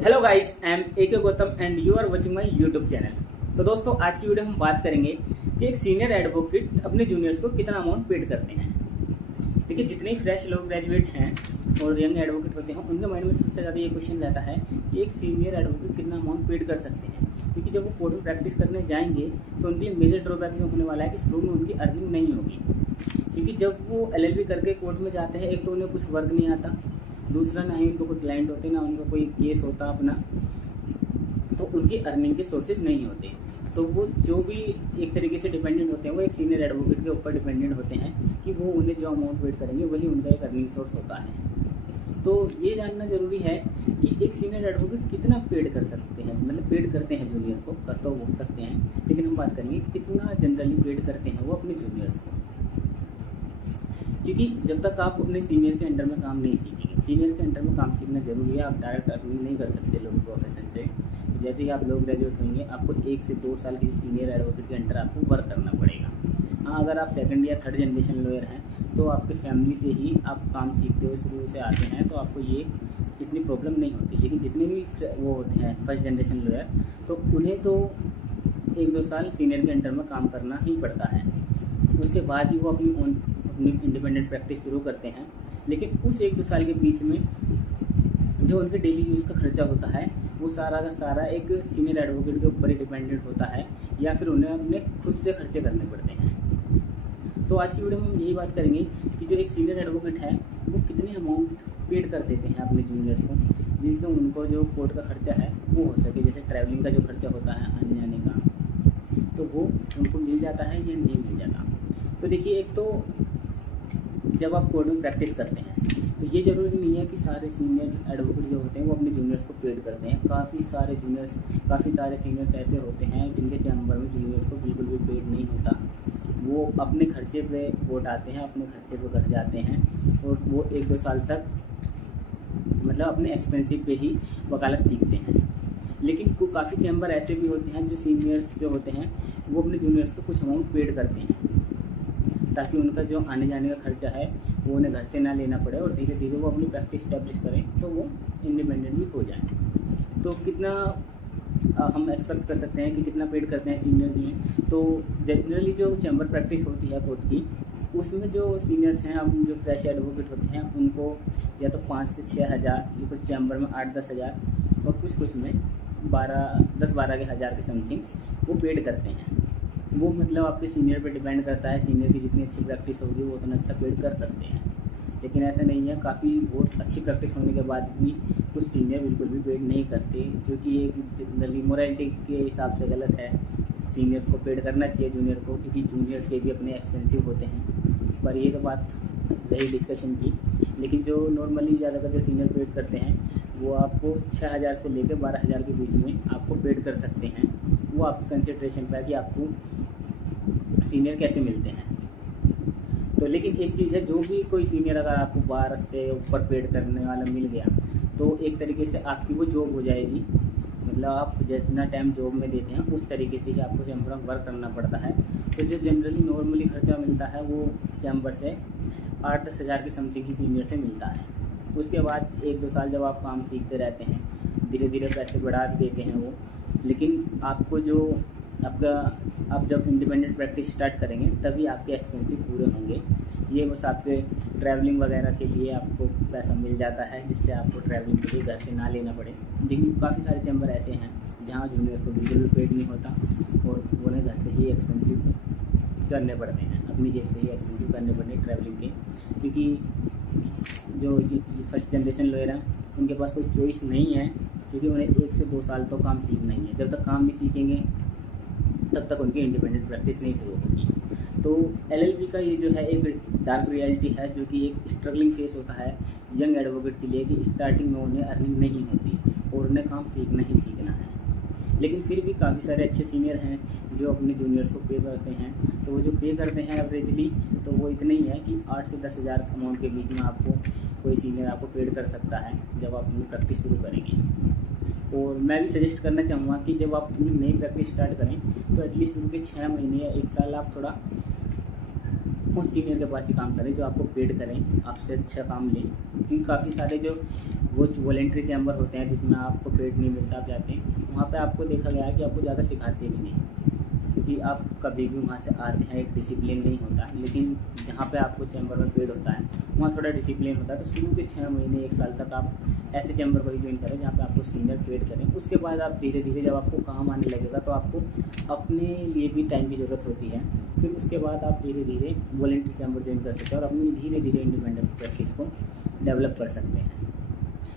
Hello guys, I am A K Gautam and you are watching my YouTube channel. तो दोस्तों, आज की video हम बात करेंगे कि एक सीनियर एडवोकेट अपने जूनियर्स को कितना अमाउंट पेड करते हैं। देखिए, जितने फ्रेश लोग ग्रेजुएट हैं और यंग एडवोकेट होते हैं, उनके माइंड में सबसे ज़्यादा ये क्वेश्चन रहता है कि एक सीनियर एडवोकेट कितना अमाउंट पेड कर सकते हैं। क्योंकि जब वो कोर्ट में प्रैक्टिस करने जाएंगे तो उनके लिए मेजर ड्रॉबैक जो होने वाला है कि शुरू में उनकी अर्निंग नहीं होगी। क्योंकि जब वो एलएलबी करके कोर्ट में जाते हैं, एक तो उन्हें कुछ वर्क नहीं आता, दूसरा ना ही उनको कोई क्लाइंट होते, ना उनका कोई केस होता अपना, तो उनकी अर्निंग के सोर्सेज नहीं होते। तो वो जो भी एक तरीके से डिपेंडेंट होते हैं, वो एक सीनियर एडवोकेट के ऊपर डिपेंडेंट होते हैं कि वो उन्हें जो अमाउंट पेड करेंगे वही उनका एक अर्निंग सोर्स होता है। तो ये जानना जरूरी है कि एक सीनियर एडवोकेट कितना पेड कर सकते हैं, मतलब पेड करते हैं जूनियर्स को, कर तो वो सकते हैं, लेकिन हम बात करेंगे कितना जनरली पेड करते हैं वो अपने जूनियर्स को। क्योंकि जब तक आप अपने सीनियर के अंडर में काम नहीं सीखेंगे, सीनियर के अंडर में काम सीखना जरूरी है। आप डायरेक्ट अर्निंग नहीं कर सकते लोग प्रोफेशन से। जैसे ही आप लोग ग्रेजुएट होंगे, आपको 1 से 2 साल किसी सीनियर एडवोकेट के अंडर आपको वर्क करना पड़ेगा। हाँ, अगर आप सेकंड या थर्ड जनरेशन लॉयर हैं तो आपके फैमिली से ही आप काम सीखते हुए शुरू से आते हैं, तो आपको ये इतनी प्रॉब्लम नहीं होती। लेकिन जितने भी वो होते हैं फर्स्ट जनरेशन लॉयर, तो उन्हें तो 1-2 साल सीनियर के अंडर में काम करना ही पड़ता है। उसके बाद ही वो अपनी इंडिपेंडेंट प्रैक्टिस शुरू करते हैं। लेकिन उस 1-2 साल के बीच में जो उनके डेली यूज़ का खर्चा होता है, वो सारा का सारा एक सीनियर एडवोकेट के ऊपर ही डिपेंडेंट होता है, या फिर उन्हें अपने खुद से खर्चे करने पड़ते हैं। तो आज की वीडियो में हम यही बात करेंगे कि जो एक सीनियर एडवोकेट है वो कितने अमाउंट पेड कर देते हैं अपने जूनियर्स को, जिनसे उनको जो कोर्ट का खर्चा है वो हो सके। जैसे ट्रैवलिंग का जो खर्चा होता है आने जाने का, तो वो उनको मिल जाता है या नहीं मिल जाता। तो देखिए, एक तो जब आप कोर्ट में प्रैक्टिस करते हैं तो ये ज़रूरी नहीं है कि सारे सीनियर एडवोकेट जो होते हैं वो अपने जूनियर्स को पेड करते हैं। काफ़ी सारे सीनियर्स ऐसे होते हैं जिनके चैम्बर में जूनियर्स को बिल्कुल भी पेड नहीं होता। वो अपने खर्चे पे कोर्ट आते हैं, अपने खर्चे पे घर जाते हैं, और वो 1-2 साल तक मतलब अपने एक्सपेंसिव पे ही वकालत सीखते हैं। लेकिन काफ़ी चैम्बर ऐसे भी होते हैं जो सीनियर्स जो होते हैं वो अपने जूनियर्स को कुछ अमाउंट पेड करते हैं, ताकि उनका जो आने जाने का खर्चा है वो उन्हें घर से ना लेना पड़े, और धीरे धीरे वो अपनी प्रैक्टिस स्टैब्लिश करें तो वो इंडिपेंडेंट भी हो जाएं। तो कितना हम एक्सपेक्ट कर सकते हैं कि कितना पेड करते हैं सीनियर में। तो जनरली जो चैम्बर प्रैक्टिस होती है कोर्ट की, उसमें जो सीनियर्स हैं, अब जो फ्रेश एडवोकेट होते हैं, उनको या तो 5 से 6 हज़ार, कुछ चैम्बर में 8-10 हज़ार, और कुछ में 10-12 के हज़ार के समथिंग वो पेड करते हैं। वो मतलब आपके सीनियर पे डिपेंड करता है, सीनियर की जितनी अच्छी प्रैक्टिस होगी वो उतना अच्छा पेड कर सकते हैं। लेकिन ऐसा नहीं है, बहुत अच्छी प्रैक्टिस होने के बाद भी कुछ सीनियर बिल्कुल भी पेड नहीं करते, जो कि एक जनरली मोरालिटी के हिसाब से गलत है। सीनियर्स को पेड करना चाहिए जूनियर को, क्योंकि जूनियर्स के भी अपने एक्सपेंसिव होते हैं। पर ये तो बात रही डिस्कशन की। लेकिन जो नॉर्मली ज़्यादातर जो सीनियर पेड करते हैं वो आपको 6,000 से लेकर 12,000 के बीच में आपको पेड कर सकते हैं। वो आपकी कंसिडरेशन पर है कि आपको सीनियर कैसे मिलते हैं। तो लेकिन एक चीज़ है, जो भी कोई सीनियर अगर आपको 12 से ऊपर पेड करने वाला मिल गया तो एक तरीके से आपकी वो जॉब हो जाएगी। मतलब आप जितना टाइम जॉब में देते हैं उस तरीके से ही आपको चैम्बर में वर्क करना पड़ता है। तो जो जनरली नॉर्मली खर्चा मिलता है वो चैम्बर से 8-10 हज़ार के समथिंग ही सीनियर से मिलता है। उसके बाद 1-2 साल जब आप काम सीखते रहते हैं, धीरे धीरे पैसे बढ़ा देते हैं वो। लेकिन आपको जो आप जब इंडिपेंडेंट प्रैक्टिस स्टार्ट करेंगे तभी आपके एक्सपेंसिव पूरे होंगे। ये बस आपके ट्रैवलिंग वगैरह के लिए आपको पैसा मिल जाता है, जिससे आपको ट्रैवलिंग के लिए घर से ना लेना पड़े। लेकिन काफ़ी सारे चैम्बर ऐसे हैं जहाँ जूनियर्स को बिल्कुल भी पेड नहीं होता, और उन्हें घर से ही एक्सपेंसिव करने पड़ते हैं, अपनी जेब से ही एक्सपेंसिव करने पड़ते हैं ट्रैवलिंग के। क्योंकि जो फर्स्ट जनरेशन लॉयर हैं उनके पास कोई चॉइस नहीं है, क्योंकि उन्हें 1 से 2 साल तो काम सीखना ही है। जब तक काम नहीं सीखेंगे तब तक उनकी इंडिपेंडेंट प्रैक्टिस नहीं शुरू होगी। तो एलएलबी का ये जो है एक डार्क रियलिटी है, जो कि एक स्ट्रगलिंग फेस होता है यंग एडवोकेट के लिए, कि स्टार्टिंग में उन्हें अर्निंग नहीं होती और उन्हें काम सीखना ही सीखना है। लेकिन फिर भी काफ़ी सारे अच्छे सीनियर हैं जो अपने जूनियर्स को पे करते हैं। तो वो जो पे करते हैं एवरेजली, तो वो इतने ही है कि 8 से 10 हज़ार अमाउंट के बीच में आपको कोई सीनियर आपको पेड कर सकता है जब आप अपनी प्रैक्टिस शुरू करेंगे। और मैं भी सजेस्ट करना चाहूँगा कि जब आप नई प्रैक्टिस स्टार्ट करें तो एटलीस्ट शुरू के 6 महीने या 1 साल आप थोड़ा उस सीनियर के पास ही काम करें जो आपको पेड करें, आपसे अच्छा काम लें। क्योंकि काफ़ी सारे जो वो वॉलेंट्री चैम्बर होते हैं जिसमें आपको पेड नहीं मिलता, आप जाते हैं वहाँ पे आपको देखा गया है कि आपको ज़्यादा सिखाते भी नहीं, क्योंकि आप कभी भी वहाँ से आते हैं, एक डिसिप्लिन नहीं होता। लेकिन जहाँ पे आपको चैम्बर में पेड होता है वहाँ थोड़ा डिसिप्लिन होता है। तो शुरू के 6 महीने 1 साल तक आप ऐसे चैम्बर को ही ज्वाइन करें जहाँ पे आपको सीनियर पेड करें। उसके बाद आप धीरे धीरे जब आपको काम आने लगेगा तो आपको अपने लिए भी टाइम की ज़रूरत होती है। फिर उसके बाद आप धीरे धीरे वॉलेंट्री चैम्बर ज्वाइन कर सकते हैं और अपनी धीरे धीरे इंडिपेंडेंट प्रैक्टिस को डेवलप कर सकते हैं।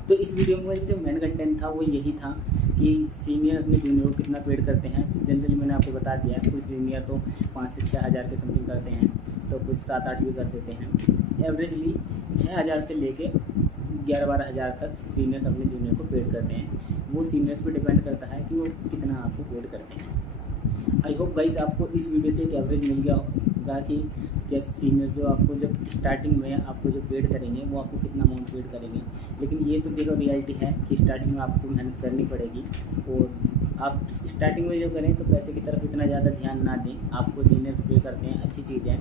तो इस वीडियो में जो मेन कंटेंट था वो यही था कि सीनियर अपने जूनियर को कितना पेड करते हैं। जनरली मैंने आपको बता दिया है, कुछ जूनियर तो 5 से 6 हज़ार के समथिंग करते हैं, तो कुछ 7-8 भी कर देते हैं। एवरेजली 6 हज़ार से लेके 11-12 हज़ार तक सीनियर्स अपने जूनियर को पेड करते हैं। वो सीनियर्स पे डिपेंड करता है कि वो कितना आपको पेड करते हैं। आई होप गाइज आपको इस वीडियो से एक एवरेज मिल गया होगा कि कैसे सीनियर जो आपको जब स्टार्टिंग में आपको जो पेड करेंगे वो आपको कितना अमाउंट पेड करेंगे। लेकिन ये तो देखो रियलिटी है कि स्टार्टिंग में आपको मेहनत करनी पड़ेगी और आप स्टार्टिंग में जो करें तो पैसे की तरफ इतना ज़्यादा ध्यान ना दें। आपको सीनियर पे करते हैं अच्छी चीज़ है,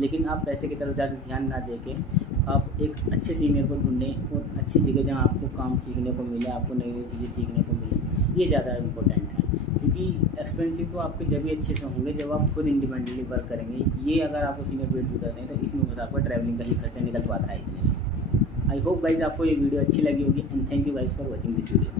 लेकिन आप पैसे की तरफ ज़्यादा ध्यान ना दे के आप एक अच्छे सीनियर को ढूंढें और अच्छी जगह जहाँ आपको काम सीखने को मिले, आपको नई नई चीज़ें सीखने को मिले, ये ज़्यादा इम्पोर्टेंट है। क्योंकि एक्सपेंसिव तो आपके जब भी अच्छे से होंगे जब आप खुद इंडिपेंडेंटली वर्क करेंगे। ये अगर आपको सीनियर पेड भी करते हैं तो इसमें बस आपका ट्रैवलिंग का ही खर्चा निकल पाता है इसलिए। आई होप गाइज आपको ये वीडियो अच्छी लगी होगी and thank you guys for watching this video.